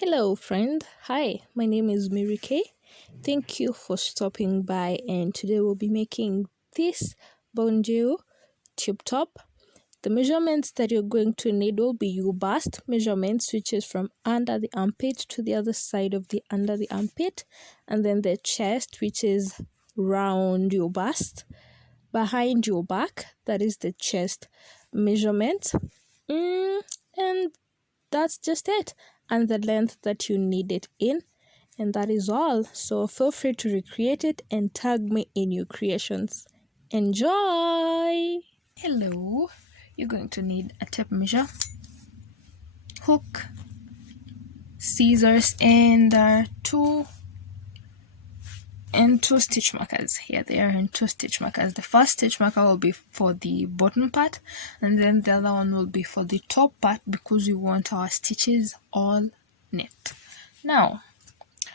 Hello, friend. Hi, my name is Mary Kay. Thank you for stopping by, and today we'll be making this Bandeau tube top. The measurements that you're going to need will be your bust measurements, which is from under the armpit to the other side of the under the armpit, and then the chest, which is round your bust, behind your back, that is the chest measurement. And that's just it, and the length that you need it in, and that is all. So feel free to recreate it and tag me in your creations. Enjoy. Hello, you're going to need a tape measure, hook, scissors, and two stitch markers. Here they are, and two stitch markers. The first stitch marker will be for the bottom part, and then the other one will be for the top part, because we want our stitches all neat. Now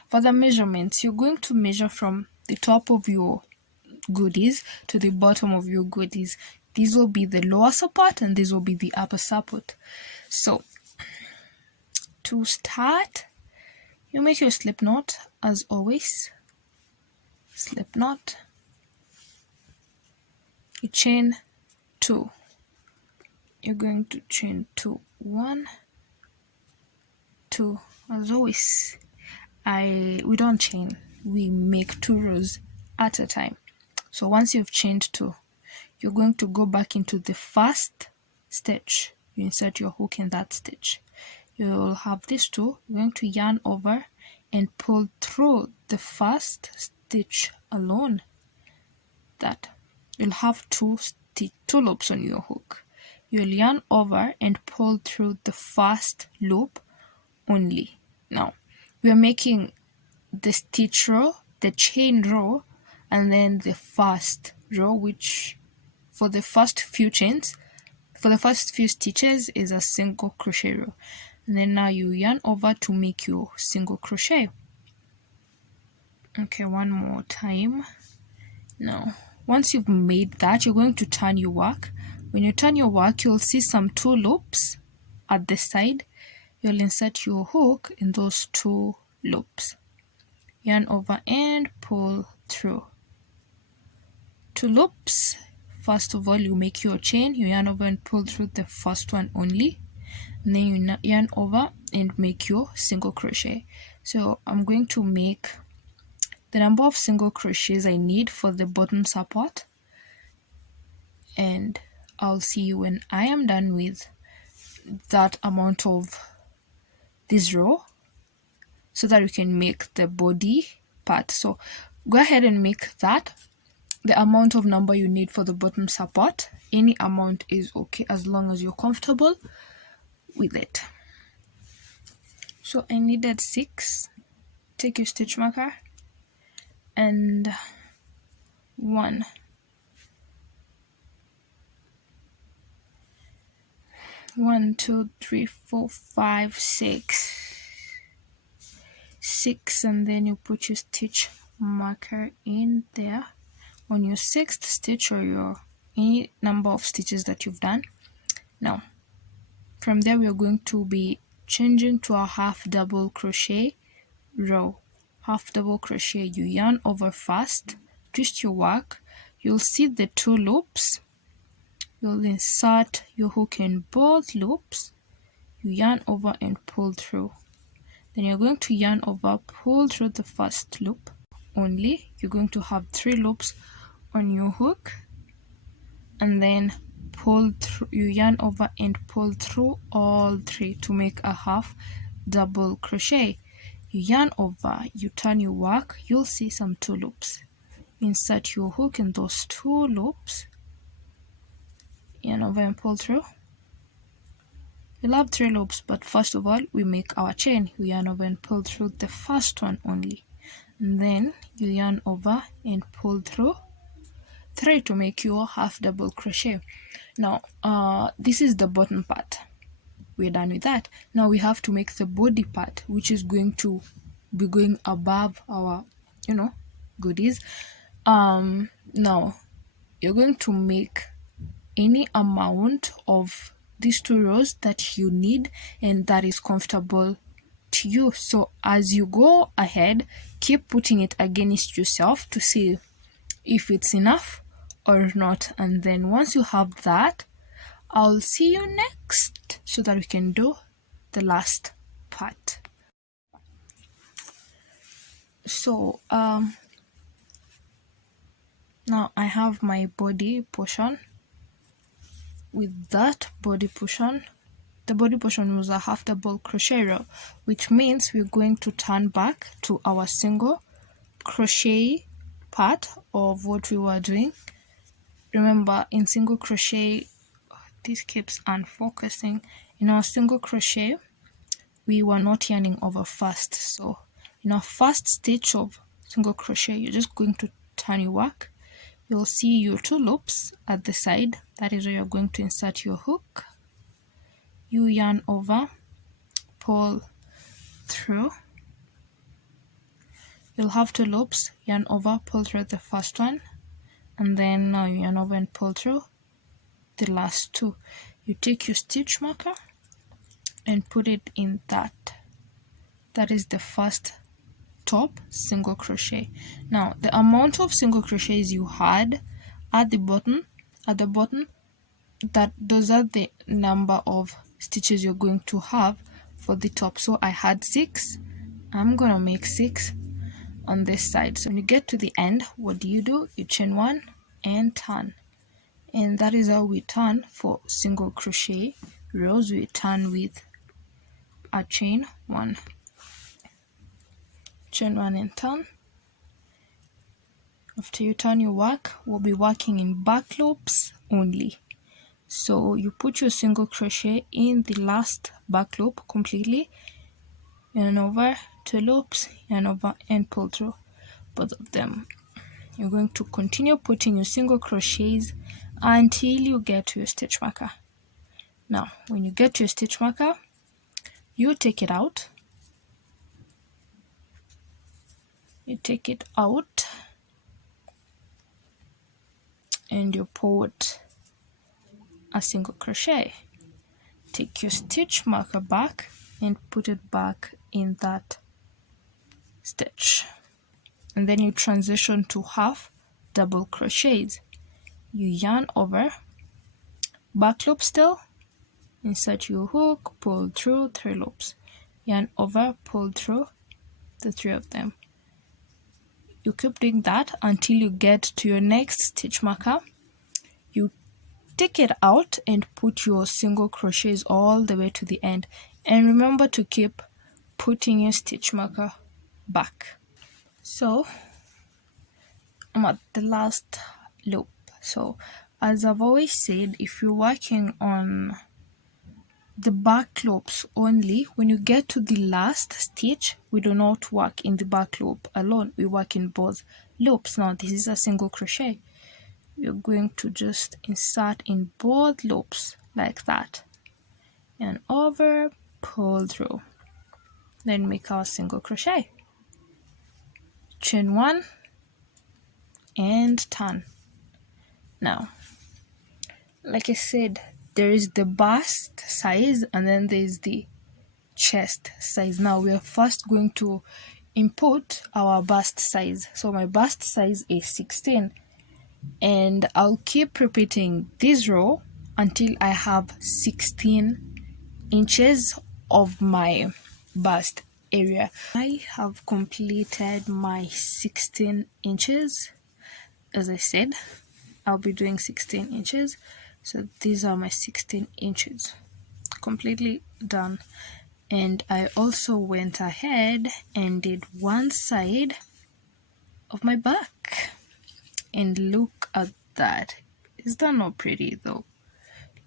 for the measurements, you're going to measure from the top of your goodies to the bottom of your goodies. These will be the lower support and these will be the upper support. So to start, you make your slip knot as always. Slip knot, you chain 2. You're going to chain 2, 1, 2. As always, we don't chain, we make 2 rows at a time. So once you've chained 2, you're going to go back into the first stitch. You insert your hook in that stitch. You'll have these 2. You're going to yarn over and pull through the first stitch alone. That you'll have 2 loops on your hook. You'll yarn over and pull through the first loop only. Now we are making the stitch row, the chain row, and then the first row, which for the first few chains, for the first few stitches, is a single crochet row. And then now you yarn over to make your single crochet. Okay, one more time. Now once you've made that, you're going to turn your work. When you turn your work, you'll see some 2 loops at the side. You'll insert your hook in those 2 loops. Yarn over and pull through. 2 loops. First of all, you make your chain, you yarn over and pull through the first one only, and then you yarn over and make your single crochet. So I'm going to make the number of single crochets I need for the bottom support, and I'll see you when I am done with that amount of this row, so that we can make the body part. So go ahead and make that. The amount of number you need for the bottom support, any amount is okay as long as you're comfortable with it. So I needed 6. Take your stitch marker and 1, 1, 2, 3, 4, 5, 6, and then you put your stitch marker in there on your 6th stitch, or your any number of stitches that you've done. Now from there, we are going to be changing to a half double crochet row. Half double crochet, you yarn over first, twist your work, you'll see the 2 loops. You'll insert your hook in both loops, you yarn over and pull through. Then you're going to yarn over, pull through the first loop only. You're going to have 3 loops on your hook, and then pull through, you yarn over and pull through all 3 to make a half double crochet. You yarn over, you turn your work, you'll see some 2 loops. Insert your hook in those 2 loops, yarn over and pull through. You'll have 3 loops, but first of all, we make our chain. You yarn over and pull through the first one only, and then you yarn over and pull through 3 to make your half double crochet. Now this is the bottom part. We're done with that. Now we have to make the body part, which is going to be going above our goodies. Now you're going to make any amount of these 2 rows that you need and that is comfortable to you. So as you go ahead, keep putting it against yourself to see if it's enough or not. And then once you have that, I'll see you next so that we can do the last part. So now I have my body portion. With that body portion, the body portion was a half double crochet row, which means we're going to turn back to our single crochet part of what we were doing. Remember, in single crochet, this keeps unfocusing. In our single crochet, we were not yarning over first. So in our first stitch of single crochet, you're just going to turn your work. You'll see your 2 loops at the side. That is where you're going to insert your hook. You yarn over, pull through. You'll have 2 loops, yarn over, pull through the first one, and then now you yarn over and pull through the last 2. You take your stitch marker and put it in that. That is the first top single crochet. Now the amount of single crochets you had at the bottom, those are the number of stitches you're going to have for the top. So I had 6. I'm gonna make 6 on this side. So when you get to the end, what do? You chain 1 and turn, and that is how we turn for single crochet rows. We turn with a chain 1, chain 1 and turn. After you turn your work, we'll be working in back loops only. So you put your single crochet in the last back loop completely, yarn over, 2 loops, yarn over and pull through both of them. You're going to continue putting your single crochets until you get to your stitch marker. Now when you get to your stitch marker, you take it out. And you put a single crochet. Take your stitch marker back and put it back in that stitch, and then you transition to half double crochets. You yarn over, back loop still, insert your hook, pull through 3 loops, yarn over, pull through the 3 of them. You keep doing that until you get to your next stitch marker. You take it out and put your single crochets all the way to the end, and remember to keep putting your stitch marker back. So I'm at the last loop. So as I've always said, if you're working on the back loops only, when you get to the last stitch, we do not work in the back loop alone, we work in both loops. Now this is a single crochet. You're going to just insert in both loops like that, and over, pull through, then make our single crochet, chain 1 and turn. Now like I said, there is the bust size and then there's the chest size. Now we are first going to input our bust size. So my bust size is 16, and I'll keep repeating this row until I have 16 inches of my bust area. I have completed my 16 inches. As I said, I'll be doing 16 inches. So these are my 16 inches, completely done. And I also went ahead and did one side of my back, and look at that. Is that not pretty though?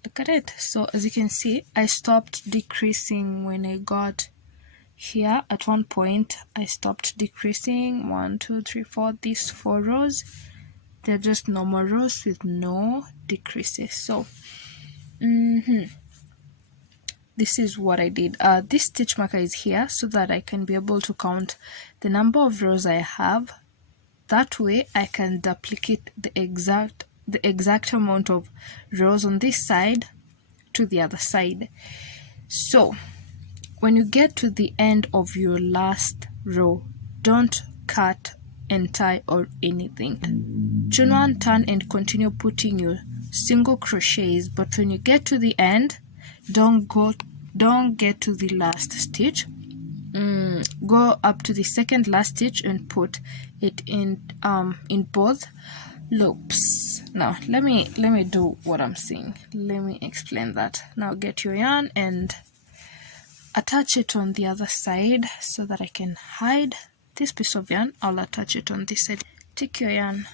Look at it. So as you can see, I stopped decreasing when I got here. At one point I stopped decreasing. 1 2 3 4, these 4 rows, they're just normal rows with no decreases. So this is what I did. This stitch marker is here so that I can be able to count the number of rows I have. That way I can duplicate the exact amount of rows on this side to the other side. So when you get to the end of your last row, don't cut and tie or anything. Chain 1, turn and continue putting your single crochets, but when you get to the end, don't get to the last stitch. Go up to the second last stitch and put it in both loops. Now let me do what I'm saying. Let me explain that. Now get your yarn and attach it on the other side so that I can hide this piece of yarn. I'll attach it on this side. Take your yarn,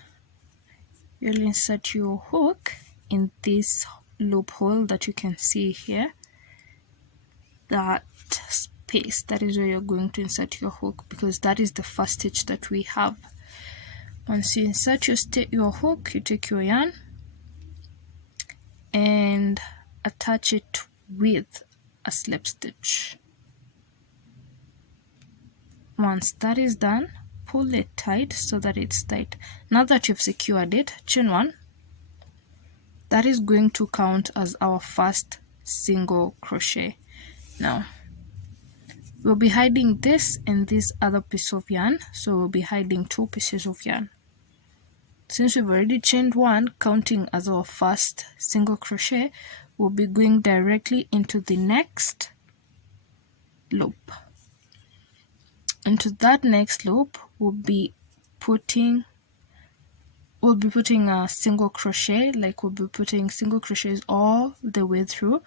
you'll insert your hook in this loophole that you can see here. That space, that is where you're going to insert your hook, because that is the first stitch that we have. Once you insert your hook, you take your yarn and attach it with a slip stitch. Once that is done, pull it tight so that it's tight. Now that you've secured it, chain 1. That is going to count as our first single crochet. Now we'll be hiding this and this other piece of yarn, so we'll be hiding 2 pieces of yarn. Since we've already chained 1, counting as our first single crochet, we'll be going directly into the next loop. Into that next loop, we'll be putting a single crochet, like we'll be putting single crochets all the way through,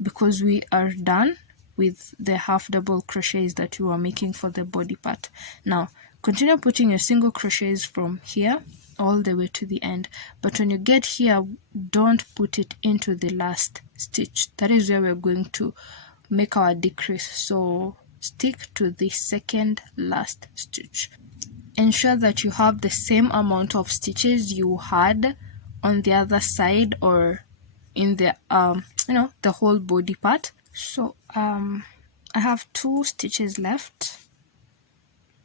because we are done with the half double crochets that you are making for the body part. Now continue putting your single crochets from here all the way to the end, but when you get here, don't put it into the last stitch. That is where we're going to make our decrease, so stick to the second last stitch. Ensure that you have the same amount of stitches you had on the other side or in the the whole body part. So I have 2 stitches left,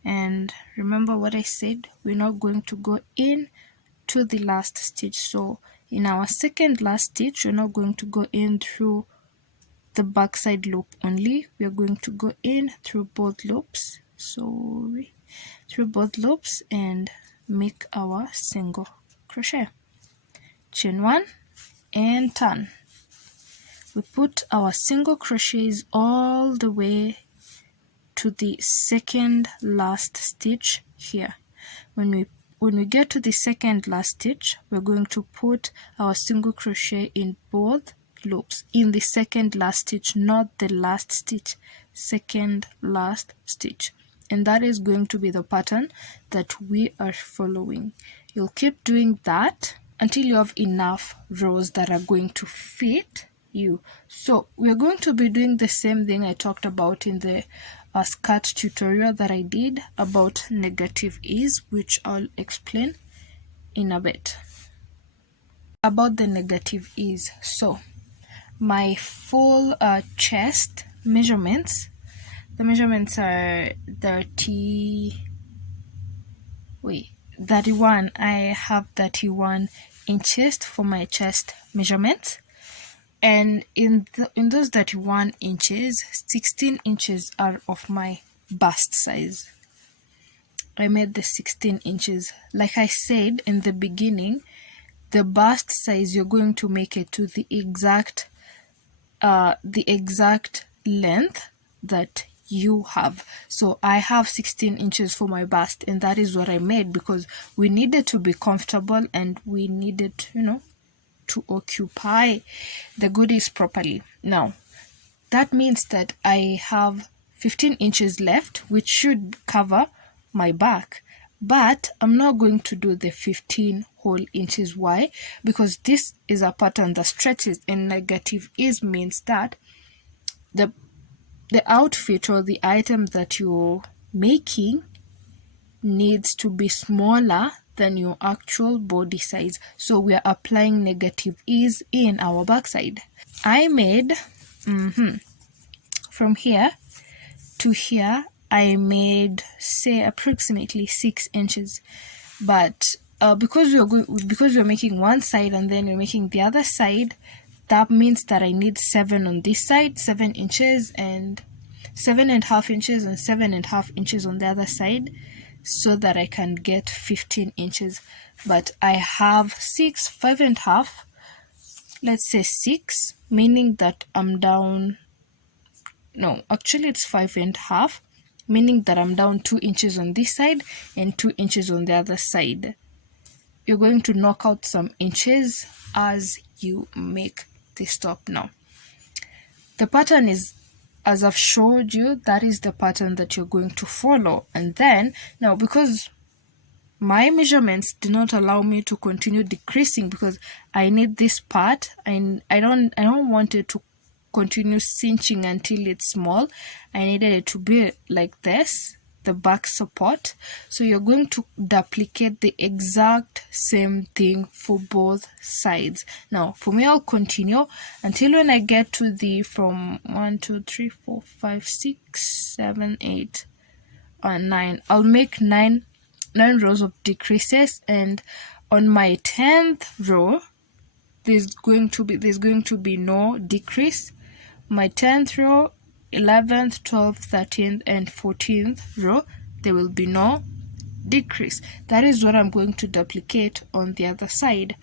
and remember what I said, we're not going to go in to the last stitch. So in our second last stitch, we're not going to go in through the back side loop only, we are going to go in through both loops, and make our single crochet. Chain 1 and turn. We put our single crochets all the way to the second last stitch here. When we get to the second last stitch, we're going to put our single crochet in both loops, in the second last stitch, not the last stitch, second last stitch, and that is going to be the pattern that we are following. You'll keep doing that until you have enough rows that are going to fit you. So we're going to be doing the same thing I talked about in the skirt tutorial that I did about negative ease, which I'll explain in a bit. About the negative ease, so my full chest measurements, the measurements are 31. I have 31 inches for my chest measurements, and in those 31 inches, 16 inches are of my bust size. I made the 16 inches. Like I said in the beginning, the bust size, you're going to make it to the exact length that you have. So I have 16 inches for my bust, and that is what I made because we needed to be comfortable and we needed, to occupy the goodies properly. Now, that means that I have 15 inches left, which should cover my back. But I'm not going to do the 15 whole inches. Why? Because this is a pattern that stretches, and negative ease means that the outfit or the item that you're making needs to be smaller than your actual body size. So we are applying negative ease in our backside. I made from here to here, I made, say, approximately 6 inches, but because we're making one side and then we're making the other side, that means that I need 7 on this side, 7 inches, and 7.5 inches and 7.5 inches on the other side, so that I can get 15 inches. But I have 5.5, let's say 6, meaning that I'm down, no, actually it's 5.5, meaning that I'm down 2 inches on this side and 2 inches on the other side. You're going to knock out some inches as you make this top. Now the pattern is, as I've showed you, that is the pattern that you're going to follow. And then now, because my measurements do not allow me to continue decreasing, because I need this part, I don't want it to continue cinching until it's small. I needed it to be like this, the back support. So you're going to duplicate the exact same thing for both sides. Now for me, I'll continue until when I get to the, from 1 2 3 4 5 6 7 8 9, I'll make 9 rows of decreases, and on my 10th row there's going to be no decrease. My 10th row, 11th, 12th, 13th and 14th row, there will be no decrease. That is what I'm going to duplicate on the other side.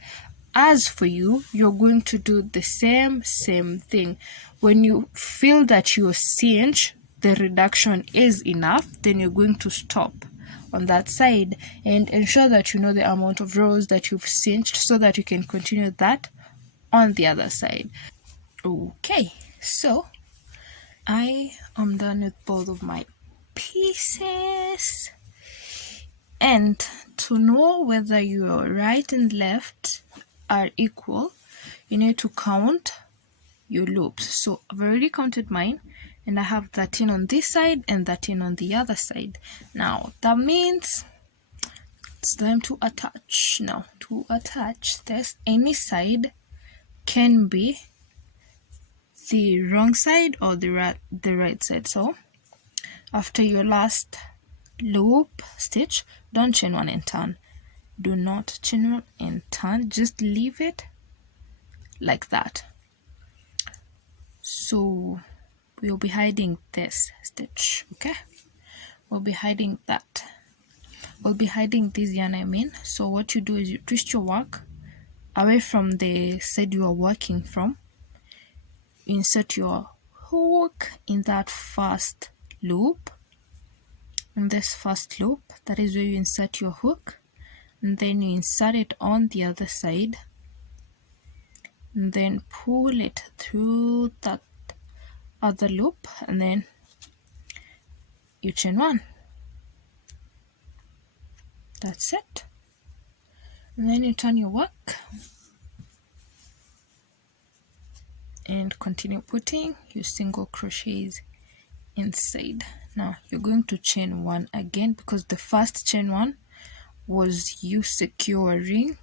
As for you, you're going to do the same thing. When you feel that your cinch, the reduction is enough, then you're going to stop on that side and ensure that you know the amount of rows that you've cinched, so that you can continue that on the other side. Okay, so I am done with both of my pieces, and to know whether your right and left are equal, you need to count your loops. So I've already counted mine, and I have 13 on this side and 13 on the other side. Now that means it's time to attach. Now to attach this, any side can be the wrong side or the right side. So after your last loop stitch, don't chain one and turn. Do not chain one and turn, just leave it like that. So we'll be hiding this stitch, okay? We'll be hiding that. We'll be hiding this yarn, I mean. So what you do is you twist your work away from the side you are working from. Insert your hook in that first loop. In this first loop, that is where you insert your hook, and then you insert it on the other side, and then pull it through that other loop, and then you chain one. That's it. And then you turn your work and continue putting your single crochets inside. Now you're going to chain one again, because the first chain one was you securing,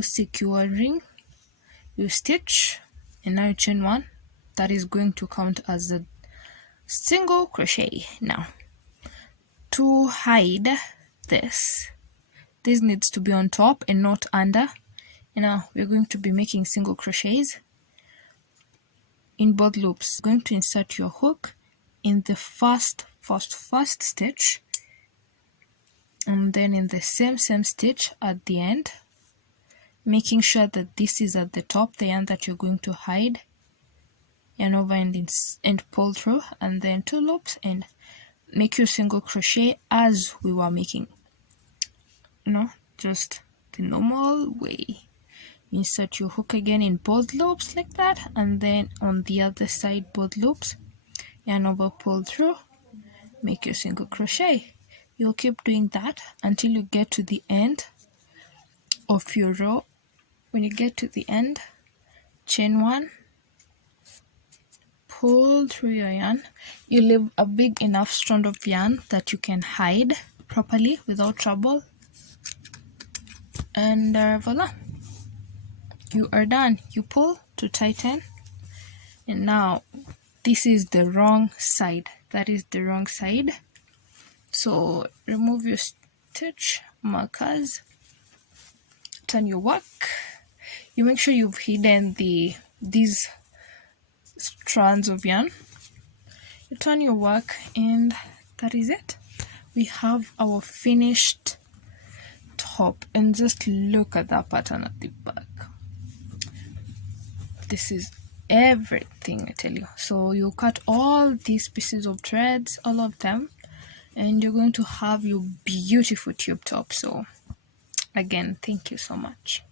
securing your stitch, and now you chain one. That is going to count as a single crochet. Now to hide this needs to be on top and not under. And now we're going to be making single crochets in both loops. You're going to insert your hook in the first stitch, and then in the same stitch at the end, making sure that this is at the top, the yarn that you're going to hide, yarn over and pull through, and then 2 loops and make your single crochet as we were making, just the normal way. Insert your hook again in both loops like that, and then on the other side both loops, yarn over, pull through, make your single crochet. You'll keep doing that until you get to the end of your row. When you get to the end, chain one, pull through your yarn. You leave a big enough strand of yarn that you can hide properly without trouble, and voila, you are done. You pull to tighten, and now this is the wrong side. That is the wrong side. So remove your stitch markers, turn your work. You make sure you've hidden these strands of yarn. You turn your work, and that is it. We have our finished top, and just look at that pattern at the back. This is everything, I tell you. So you cut all these pieces of threads, all of them, and you're going to have your beautiful tube top. So again, thank you so much.